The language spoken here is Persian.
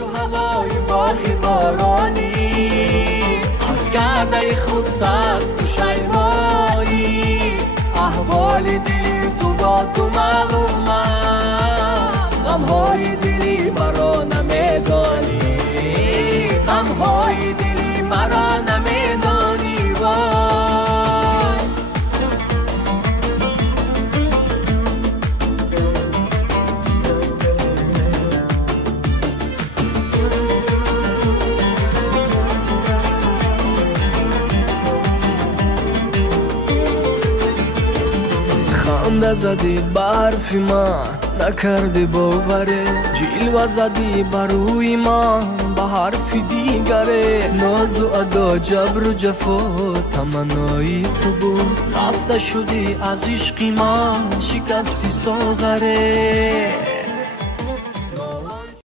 چو هوای ماهی بارانی از گرده خود سر تو شیوایی احوال دلی تو با تو معلومه غمهای دلی مرا نمیدانی غمهای دلی مرا نمیدانی وای خنده زدی به حرف من نکردی باوره جلوه زدی بروی من به حرف دیگره ناز و ادا جبر و جفا تمنای تو بود خسته شدی از عشق من شکستی ساغره